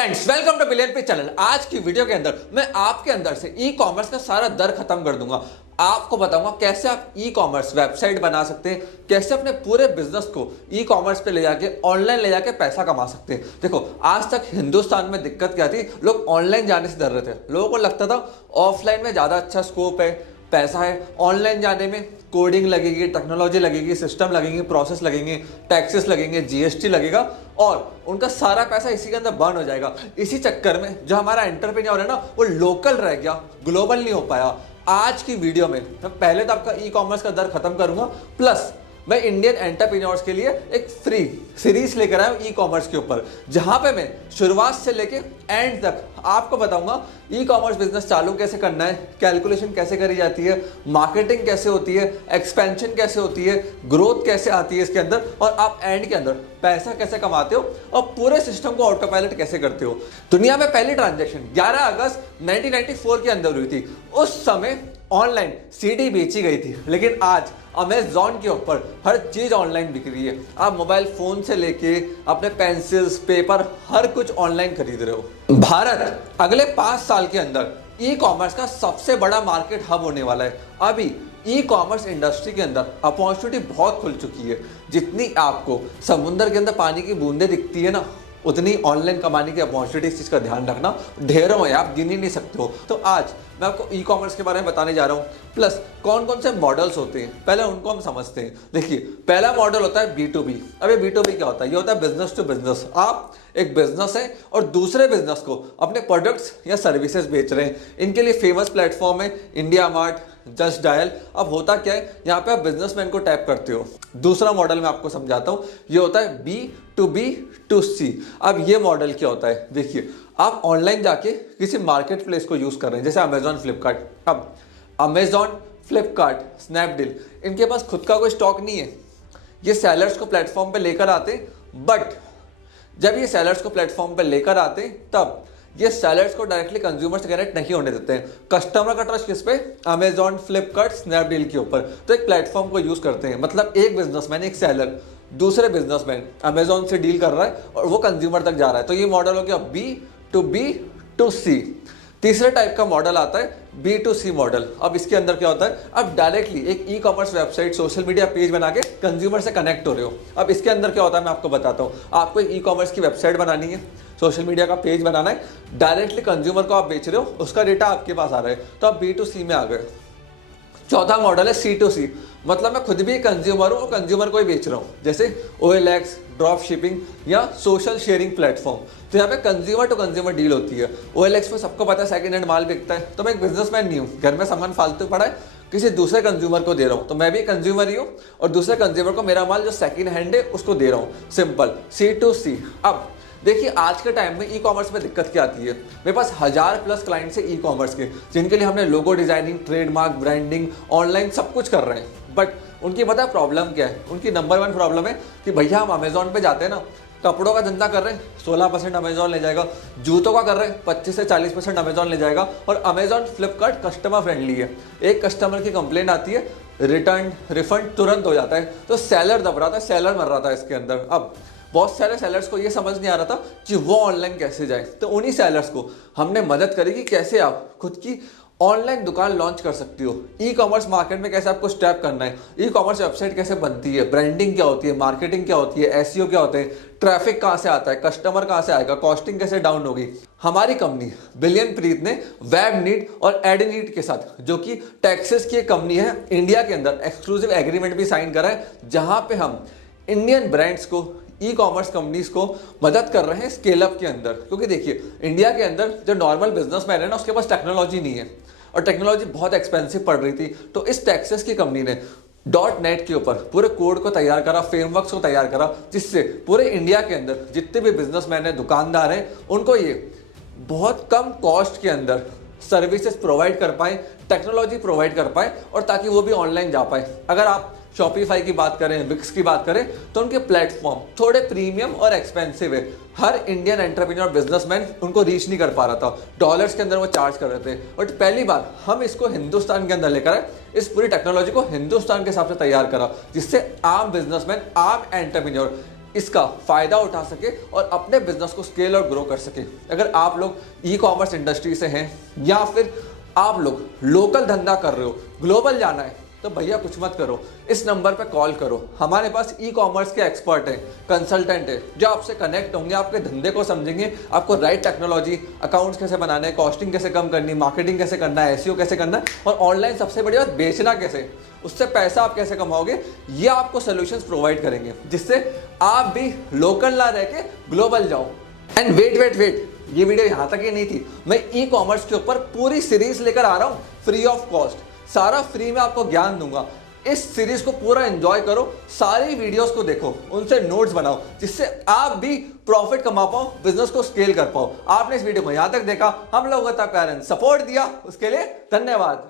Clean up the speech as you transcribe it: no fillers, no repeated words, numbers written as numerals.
Friends welcome two billion पे channel. आज की वीडियो के अंदर मैं आपके अंदर से ई कॉमर्स का सारा डर खत्म कर दूंगा। आपको बताऊंगा कैसे आप ई कॉमर्स वेबसाइट बना सकते हैं, कैसे अपने पूरे बिजनेस को ई कॉमर्स पे ले जाके ऑनलाइन ले जाके पैसा कमा सकते हैं। देखो आज तक हिंदुस्तान में दिक्कत क्या थी, लोग ऑनलाइन जाने से डर रहे थे। लोगों को लगता था ऑफलाइन में ज्यादा अच्छा स्कोप है, पैसा है, ऑनलाइन जाने में कोडिंग लगेगी, टेक्नोलॉजी लगेगी, सिस्टम लगेंगे, प्रोसेस लगेंगे, टैक्सेस लगेंगे, जीएसटी लगेगा और उनका सारा पैसा इसी के अंदर बर्न हो जाएगा। इसी चक्कर में जो हमारा एंटरप्रेन्योर है ना, वो लोकल रह गया, ग्लोबल नहीं हो पाया। आज की वीडियो में मैं पहले तो आपका ई कॉमर्स का दर खत्म करूंगा, प्लस मैं इंडियन एंटरप्रेन्योर्स के लिए एक फ्री सीरीज लेकर आया हूं ई कॉमर्स के ऊपर, जहां पे मैं शुरुआत से लेके एंड तक आपको बताऊंगा ई कॉमर्स बिजनेस चालू कैसे करना है, कैलकुलेशन कैसे करी जाती है, मार्केटिंग कैसे होती है, एक्सपेंशन कैसे होती है, ग्रोथ कैसे आती है इसके अंदर, और आप एंड के अंदर पैसा कैसे कमाते हो और पूरे सिस्टम को ऑटो पायलट कैसे करते हो। दुनिया में पहली ट्रांजैक्शन 11 अगस्त 1994 के अंदर हुई थी। उस समय ऑनलाइन सीडी बेची गई थी, लेकिन आज अमेज़न के ऊपर हर चीज ऑनलाइन बिक रही है। आप मोबाइल फोन से लेके अपने पेंसिल्स, पेपर, हर कुछ ऑनलाइन खरीद रहे हो। भारत अगले 5 साल के अंदर ई कॉमर्स का सबसे बड़ा मार्केट हब होने वाला है। अभी ई कॉमर्स इंडस्ट्री के अंदर अपॉर्चुनिटी बहुत खुल चुकी है। जितनी आपको समुद्र के अंदर पानी की बूंदें दिखती है ना, उतनी ऑनलाइन कमाने की अपॉर्चुनिटी, इस चीज़ का ध्यान रखना ढेरों है, आप गिन ही नहीं सकते हो। तो आज मैं आपको ई कॉमर्स के बारे में बताने जा रहा हूँ, प्लस कौन कौन से मॉडल्स होते हैं पहले उनको हम समझते हैं। देखिए पहला मॉडल होता है B2B। अब ये B2B क्या होता है? ये होता है बिजनेस टू बिजनेस। आप एक बिजनेस है और दूसरे बिजनेस को अपने प्रोडक्ट्स या सर्विसेज बेच रहे हैं। इनके लिए फेमस प्लेटफॉर्म है इंडिया मार्ट, जस्ट डायल। अब होता क्या है, यहाँ पे आप बिजनेसमैन को टैप करते हो। दूसरा मॉडल मैं आपको समझाता हूँ, ये होता है B2B2C। अब ये मॉडल क्या होता है? देखिए आप ऑनलाइन जाके किसी मार्केट प्लेस को यूज कर रहे हैं, जैसे अमेजॉन, फ्लिपकार्ट। अब अमेजॉन, फ्लिपकार्ट, स्नैपडील, इनके पास खुद का कोई स्टॉक नहीं है। ये सेलर्स को प्लेटफॉर्म पे लेकर आते, बट जब ये सेलर्स को प्लेटफॉर्म पे लेकर आते तब ये सेलर्स को डायरेक्टली कंज्यूमर से कनेक्ट नहीं होने देते हैं। कस्टमर का ट्रस्ट किस पे? अमेजॉन, फ्लिपकार्ट, स्नैपडील के ऊपर। तो एक प्लेटफॉर्म को यूज करते हैं, मतलब एक बिजनेसमैन, एक सेलर दूसरे बिजनेसमैन अमेजॉन से डील कर रहा है और वो कंज्यूमर तक जा रहा है। तो ये मॉडल हो गया B2B2C। तीसरे टाइप का मॉडल आता है B2C मॉडल। अब इसके अंदर क्या होता है, अब डायरेक्टली एक e commerce website, social media page बना के कंज्यूमर से कनेक्ट हो रहे हो। अब इसके अंदर क्या होता है मैं आपको बताता हूँ। आपको एक ई कॉमर्स की वेबसाइट बनानी है, सोशल मीडिया का पेज बनाना है, डायरेक्टली कंज्यूमर को आप बेच रहे हो, उसका डेटा आपके पास आ रहा है, तो आप B2C में आ गए। चौथा मॉडल है C2C, मतलब मैं खुद भी कंज्यूमर हूँ और कंज्यूमर को ही बेच रहा हूँ, जैसे OLX, ड्रॉप शिपिंग या सोशल शेयरिंग प्लेटफॉर्म। तो यहाँ पे कंज्यूमर टू कंज्यूमर डील होती है। OLX में सबको पता है सेकंड हैंड माल बिकता है, तो मैं एक बिजनेसमैन नहीं हूँ, घर में सामान फालतू पड़ा है, किसी दूसरे कंज्यूमर को दे रहा हूँ, तो मैं भी कंज्यूमर ही हूँ और दूसरे कंज्यूमर को मेरा माल जो सेकंड हैंड है उसको दे रहा हूँ। Simple C2C। अब देखिए आज के टाइम में ई कॉमर्स में दिक्कत क्या आती है। मेरे पास 1000+ क्लाइंट्स है ई कॉमर्स के, जिनके लिए हमने logo designing, trademark, branding, online सब कुछ कर रहे हैं। बट उनकी पता है प्रॉब्लम क्या है? उनकी नंबर 1 प्रॉब्लम है कि भैया हम अमेजोन पे जाते हैं ना, कपड़ों का धंधा कर रहे हैं 16% अमेजोन ले जाएगा, जूतों का कर रहे हैं 25 से 40% अमेजोन ले जाएगा, और अमेजोन, फ्लिपकार्ट कस्टमर फ्रेंडली है। एक कस्टमर की कंप्लेंट आती है, रिटर्न, रिफंड तुरंत हो जाता है। तो सेलर दब रहा था, सेलर मर रहा था इसके अंदर। अब बहुत सारे सेलर्स को ये समझ नहीं आ रहा था कि वो ऑनलाइन कैसे जाए, तो उन्हीं सेलर्स को हमने मदद करी कि कैसे आप खुद की ऑनलाइन दुकान लॉन्च कर सकती हो, ई कॉमर्स मार्केट में कैसे आपको स्टेप करना है, ई कॉमर्स वेबसाइट कैसे बनती है, ब्रांडिंग क्या होती है, मार्केटिंग क्या होती है, एसईओ क्या होते हैं, ट्रैफिक कहाँ से आता है, कस्टमर कहाँ से आएगा, कॉस्टिंग कैसे डाउन होगी। हमारी कंपनी बिलियन प्रीत ने वेबनीट और एडनीट के साथ, जो कि टैक्सेस की एक कंपनी है, इंडिया के अंदर एक्सक्लूसिव एग्रीमेंट भी साइन करा है, जहां पे हम इंडियन ब्रांड्स को, ई कॉमर्स कंपनीज को मदद कर रहे हैं स्केल अप के अंदर। क्योंकि देखिए इंडिया के अंदर जो नॉर्मल बिजनेसमैन है ना, उसके पास टेक्नोलॉजी नहीं है और टेक्नोलॉजी बहुत एक्सपेंसिव पड़ रही थी। तो इस टैक्सेस की कंपनी ने .NET के ऊपर पूरे कोड को तैयार करा, फ्रेमवर्क्स को तैयार करा, जिससे पूरे इंडिया के अंदर जितने भी बिजनेसमैन है, दुकानदार हैं, उनको ये बहुत कम कॉस्ट के अंदर सर्विसेज प्रोवाइड कर पाए, टेक्नोलॉजी प्रोवाइड कर पाए, और ताकि वो भी ऑनलाइन जा पाए। अगर आप शॉपिफाई की बात करें, विक्स की बात करें, तो उनके प्लेटफॉर्म थोड़े प्रीमियम और एक्सपेंसिव है। हर इंडियन एंटरप्रेन्योर बिजनेसमैन उनको रीच नहीं कर पा रहा था, डॉलर्स के अंदर वो चार्ज कर रहे थे। बट पहली बार हम इसको हिंदुस्तान के अंदर लेकर आए, इस पूरी टेक्नोलॉजी को हिंदुस्तान के हिसाब से तैयार करा, जिससे आम बिजनेसमैन, आम एंटरप्रेन्योर इसका फायदा उठा सके और अपने बिजनेस को स्केल और ग्रो कर सके। अगर आप लोग ई कॉमर्स इंडस्ट्री से हैं या फिर आप लोग लोकल धंधा कर रहे हो, ग्लोबल जाना है, तो भैया कुछ मत करो, इस नंबर पे कॉल करो। हमारे पास ई कॉमर्स के एक्सपर्ट हैं, कंसल्टेंट है, जो आपसे कनेक्ट होंगे, आपके धंधे को समझेंगे, आपको राइट टेक्नोलॉजी, अकाउंट्स कैसे बनाने हैं, कॉस्टिंग कैसे कम करनी, मार्केटिंग कैसे करना है, एसईओ कैसे करना है, और ऑनलाइन सबसे बड़ी बात बेचना कैसे, उससे पैसा आप कैसे कमाओगे, ये आपको सोल्यूशंस प्रोवाइड करेंगे, जिससे आप भी लोकल ना रह के ग्लोबल जाओ। एंड वेट, ये वीडियो यहाँ तक ही नहीं थी। मैं ई कॉमर्स के ऊपर पूरी सीरीज लेकर आ रहा हूँ फ्री ऑफ कॉस्ट, सारा फ्री में आपको ज्ञान दूंगा। इस सीरीज को पूरा एंजॉय करो, सारी वीडियोस को देखो, उनसे नोट्स बनाओ, जिससे आप भी प्रॉफिट कमा पाओ, बिजनेस को स्केल कर पाओ। आपने इस वीडियो को यहाँ तक देखा, हम लोगों का प्यार एंड सपोर्ट दिया, उसके लिए धन्यवाद।